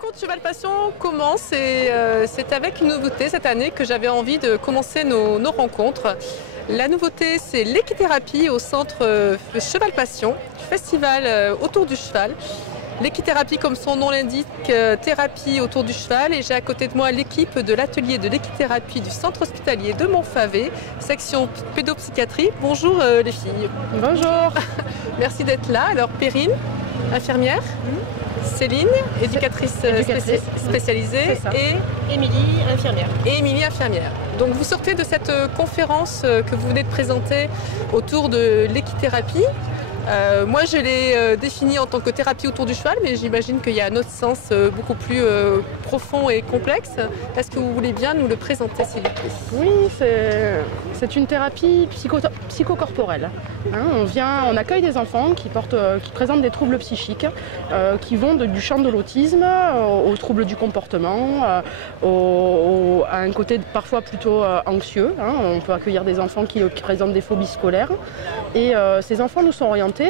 parcours de Cheval Passion commence et c'est avec une nouveauté cette année que j'avais envie de commencer nos rencontres. La nouveauté, c'est l'équithérapie au centre Cheval Passion, festival autour du cheval. L'équithérapie, comme son nom l'indique, thérapie autour du cheval. Et j'ai à côté de moi l'équipe de l'atelier de l'équithérapie du centre hospitalier de Montfavet, section pédopsychiatrie. Bonjour les filles. Bonjour. Merci d'être là. Alors Perrine, infirmière. Céline, éducatrice spécialisée, et Émilie, infirmière. Et Émilie, infirmière. Donc vous sortez de cette conférence que vous venez de présenter autour de l'équithérapie. Moi je l'ai définie en tant que thérapie autour du cheval, mais j'imagine qu'il y a un autre sens beaucoup plus profond et complexe. Est-ce que vous voulez bien nous le présenter, s'il vous plaît? Oui, c'est une thérapie psychocorporelle. On accueille des enfants qui présentent des troubles psychiques, qui vont du champ de l'autisme aux troubles du comportement, à un côté parfois plutôt anxieux. On peut accueillir des enfants qui présentent des phobies scolaires. Et ces enfants nous sont orientés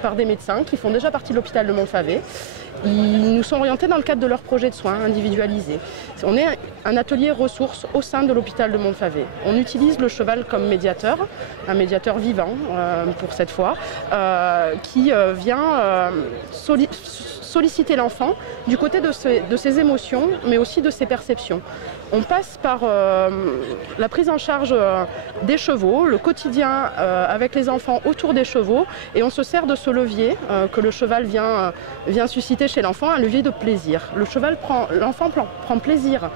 par des médecins qui font déjà partie de l'hôpital de Montfavet. Ils nous sont orientés dans le cadre de leur projet de soins individualisés. On est un atelier ressources au sein de l'hôpital de Montfavet. On utilise le cheval comme médiateur, un médiateur vivant pour cette fois, qui vient solliciter l'enfant du côté de ses émotions, mais aussi de ses perceptions. On passe par la prise en charge des chevaux, le quotidien avec les enfants autour des chevaux, et on se sert de ce levier que le cheval vient susciter chez l'enfant, un levier de plaisir. L'enfant prend plaisir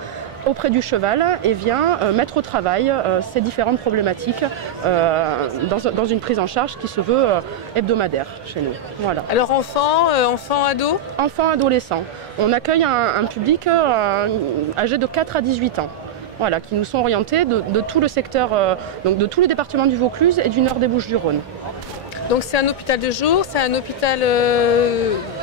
auprès du cheval et vient mettre au travail ces différentes problématiques dans une prise en charge qui se veut hebdomadaire chez nous. Voilà. Alors enfants, ados? Enfants, adolescents. On accueille un public âgé de 4 à 18 ans. Voilà, qui nous sont orientés de tout le secteur, donc de tous les départements du Vaucluse et du nord des Bouches-du-Rhône. Donc c'est un hôpital de jour, c'est un hôpital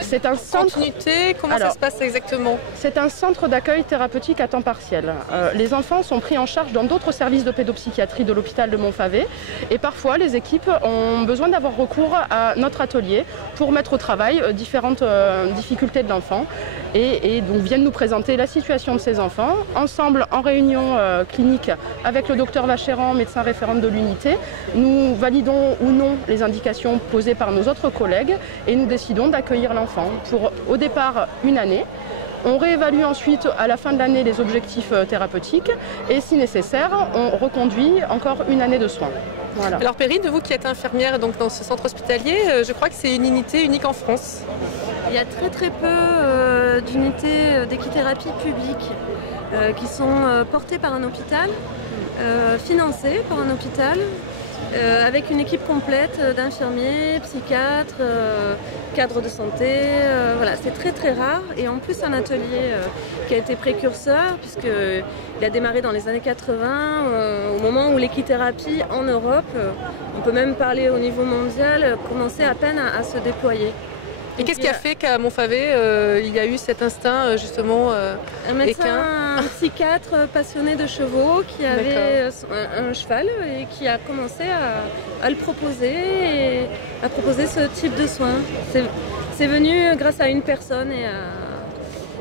c'est un centre... continuité, comment ça se passe exactement? C'est un centre d'accueil thérapeutique à temps partiel. Les enfants sont pris en charge dans d'autres services de pédopsychiatrie de l'hôpital de Montfavet et parfois les équipes ont besoin d'avoir recours à notre atelier pour mettre au travail différentes difficultés de l'enfant et donc viennent nous présenter la situation de ces enfants. Ensemble, en réunion clinique avec le docteur Vachéran, médecin référent de l'unité, nous validons ou non les indications posées par nos autres collègues et nous décidons d'accueillir l'enfant pour au départ une année. On réévalue ensuite à la fin de l'année les objectifs thérapeutiques et si nécessaire, on reconduit encore une année de soins. Voilà. Alors Perrine, vous qui êtes infirmière donc, dans ce centre hospitalier, je crois que c'est une unité unique en France. Il y a très peu d'unités d'équithérapie publiques qui sont portées par un hôpital, financées par un hôpital, avec une équipe complète d'infirmiers, psychiatres, cadres de santé. Voilà, c'est très rare. Et en plus, un atelier qui a été précurseur, puisqu'il a démarré dans les années 80, au moment où l'équithérapie en Europe, on peut même parler au niveau mondial, commençait à peine à se déployer. Et qu'est-ce qui a fait qu'à Montfavet, il y a eu cet instinct justement un médecin, un psychiatre passionné de chevaux qui avait un cheval et qui a commencé à le proposer et à proposer ce type de soins. C'est venu grâce à une personne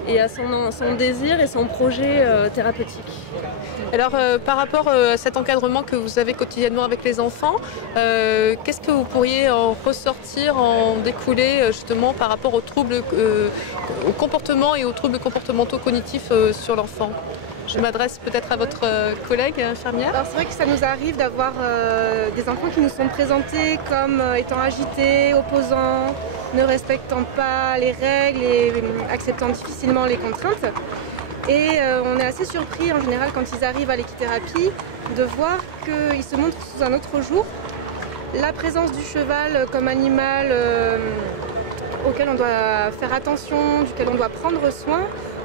et à son désir et son projet thérapeutique. Alors par rapport à cet encadrement que vous avez quotidiennement avec les enfants, qu'est-ce que vous pourriez en ressortir, en découler justement par rapport aux troubles, au comportement et aux troubles comportementaux cognitifs sur l'enfant? Je m'adresse peut-être à votre collègue infirmière. Alors c'est vrai que ça nous arrive d'avoir des enfants qui nous sont présentés comme étant agités, opposants, ne respectant pas les règles et acceptant difficilement les contraintes. Et on est assez surpris en général quand ils arrivent à l'équithérapie de voir qu'ils se montrent sous un autre jour. La présence du cheval comme animal auquel on doit faire attention, duquel on doit prendre soin,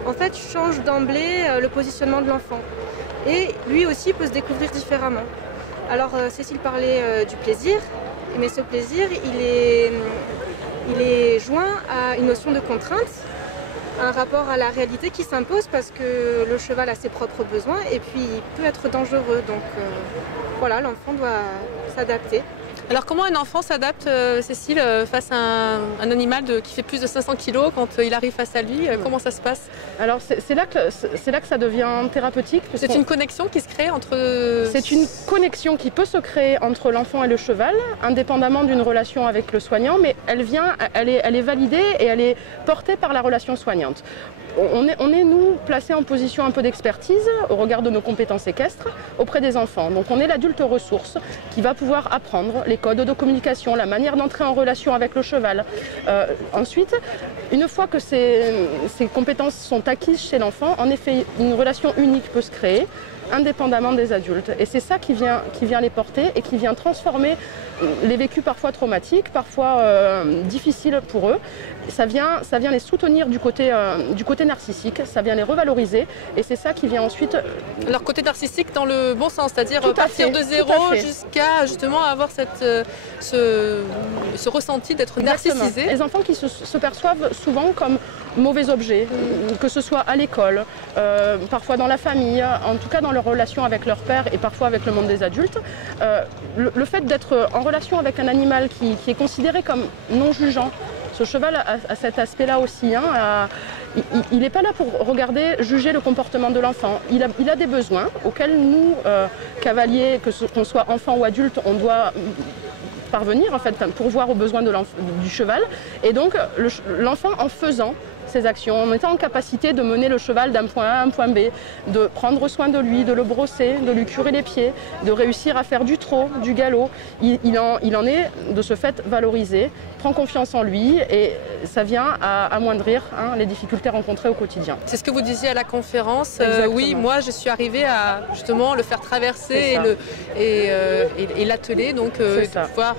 en fait change d'emblée le positionnement de l'enfant. Et lui aussi peut se découvrir différemment. Alors Cécile parlait du plaisir, mais ce plaisir il est joint à une notion de contrainte, un rapport à la réalité qui s'impose parce que le cheval a ses propres besoins et puis il peut être dangereux. Donc voilà, l'enfant doit s'adapter. Alors comment un enfant s'adapte, Cécile, face à un animal qui fait plus de 500 kg quand il arrive face à lui? Comment ça se passe? Alors c'est là que ça devient thérapeutique. C'est une connexion qui se crée entre... C'est une connexion qui peut se créer entre l'enfant et le cheval, indépendamment d'une relation avec le soignant, mais elle est validée et elle est portée par la relation soignante. On est, nous, placés en position un peu d'expertise au regard de nos compétences équestres auprès des enfants. Donc on est l'adulte ressource qui va pouvoir apprendre les codes de communication, la manière d'entrer en relation avec le cheval. Ensuite, une fois que ces compétences sont acquises chez l'enfant, en effet, une relation unique peut se créer, indépendamment des adultes. Et c'est ça qui vient les porter et qui vient transformer les vécus parfois traumatiques, parfois difficiles pour eux. Ça vient les soutenir du côté narcissique, ça vient les revaloriser et c'est ça qui vient ensuite... Leur côté narcissique dans le bon sens, c'est-à-dire partir de zéro jusqu'à justement avoir ce ressenti d'être narcissisé. Les enfants qui se perçoivent souvent comme mauvais objets, que ce soit à l'école, parfois dans la famille, en tout cas dans leur relation avec leur père et parfois avec le monde des adultes. Le fait d'être en relation avec un animal qui est considéré comme non jugeant, ce cheval a cet aspect-là aussi. Il n'est pas là pour regarder, juger le comportement de l'enfant. Il a des besoins auxquels nous, cavaliers, qu'on soit enfant ou adulte, on doit parvenir en fait, pour voir aux besoins du cheval. Et donc l'enfant, en faisant ses actions, en étant en capacité de mener le cheval d'un point A à un point B, de prendre soin de lui, de le brosser, de lui curer les pieds, de réussir à faire du trot, du galop, il en est de ce fait valorisé, prend confiance en lui et ça vient à amoindrir les difficultés rencontrées au quotidien. C'est ce que vous disiez à la conférence. Oui, moi je suis arrivée à justement le faire traverser et l'atteler, donc de pouvoir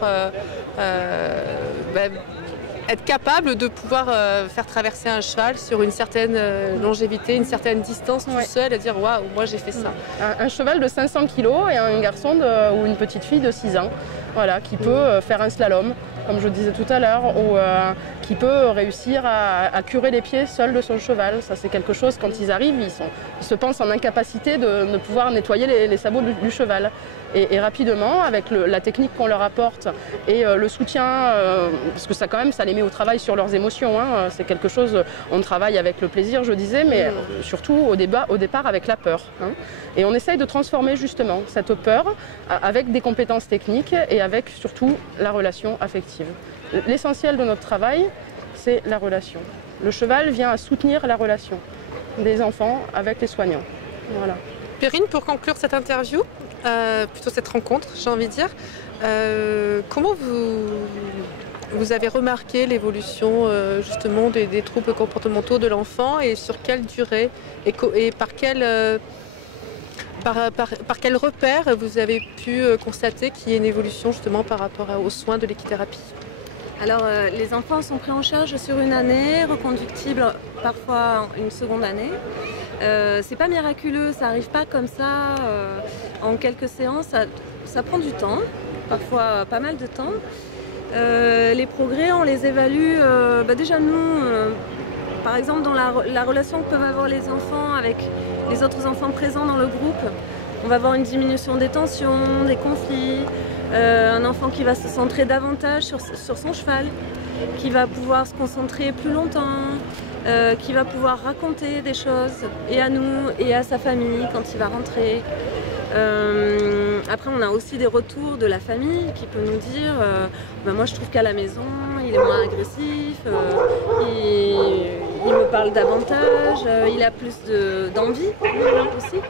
être capable de pouvoir faire traverser un cheval sur une certaine longévité, une certaine distance tout seul et dire waouh, moi j'ai fait ça. Un cheval de 500 kg et un garçon ou une petite fille de 6 ans, voilà, qui peut faire un slalom, comme je disais tout à l'heure, ou qui peut réussir à curer les pieds seul de son cheval. Ça c'est quelque chose, quand ils arrivent, ils se pensent en incapacité de pouvoir nettoyer les sabots du cheval. Et rapidement, avec la technique qu'on leur apporte et le soutien, parce que ça quand même, ça les met au travail sur leurs émotions. C'est quelque chose, on travaille avec le plaisir, je disais, mais surtout au départ avec la peur. Et on essaye de transformer justement cette peur avec des compétences techniques et avec surtout la relation affective. L'essentiel de notre travail, c'est la relation. Le cheval vient à soutenir la relation des enfants avec les soignants. Voilà. Perrine, pour conclure cette interview, plutôt cette rencontre, j'ai envie de dire, comment vous avez remarqué l'évolution justement des troubles comportementaux de l'enfant et sur quelle durée et par quel repère vous avez pu constater qu'il y ait une évolution justement par rapport aux soins de l'équithérapie? Alors les enfants sont pris en charge sur une année, reconductibles parfois une seconde année. C'est pas miraculeux, ça arrive pas comme ça en quelques séances, ça prend du temps, parfois pas mal de temps. Les progrès, on les évalue, déjà nous, par exemple dans la relation que peuvent avoir les enfants avec les autres enfants présents dans le groupe, on va avoir une diminution des tensions, des conflits, un enfant qui va se centrer davantage sur son cheval, qui va pouvoir se concentrer plus longtemps, qui va pouvoir raconter des choses et à nous et à sa famille quand il va rentrer. Après on a aussi des retours de la famille qui peut nous dire moi je trouve qu'à la maison il est moins agressif, il me parle davantage, il a plus d'envie aussi.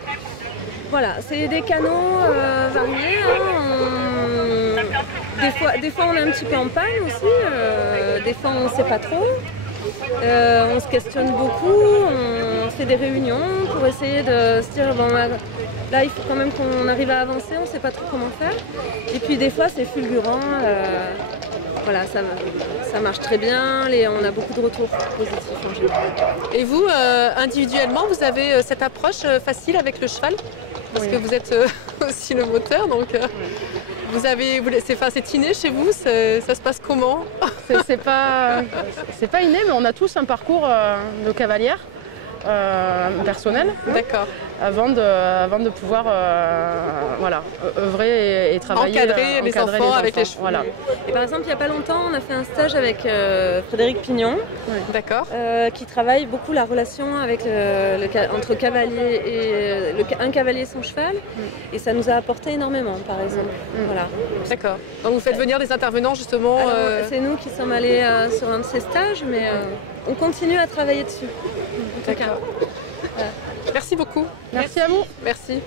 Voilà, c'est des canaux variés. Des fois on est un petit peu en panne aussi, des fois on ne sait pas trop. On se questionne beaucoup, on fait des réunions pour essayer de se dire bon là il faut quand même qu'on arrive à avancer, on ne sait pas trop comment faire. Et puis des fois c'est fulgurant, voilà, ça marche très bien, on a beaucoup de retours positifs en général. Et vous, individuellement, vous avez cette approche facile avec le cheval? Parce que vous êtes aussi le moteur, donc c'est inné chez vous, ça se passe comment? C'est pas inné, mais on a tous un parcours de cavalière. personnel. D'accord. Avant de pouvoir voilà, œuvrer et travailler. Encadrer les enfants avec les chevaux. Voilà. Et par exemple, il n'y a pas longtemps, on a fait un stage avec Frédéric Pignon, D'accord. qui travaille beaucoup la relation avec entre cavalier et un cavalier et son cheval. Et ça nous a apporté énormément, par exemple. Voilà. D'accord. Donc vous faites venir des intervenants justement. Alors, c'est nous qui sommes allés sur un de ces stages, mais on continue à travailler dessus. En tout cas. Merci beaucoup. Merci à vous. Merci.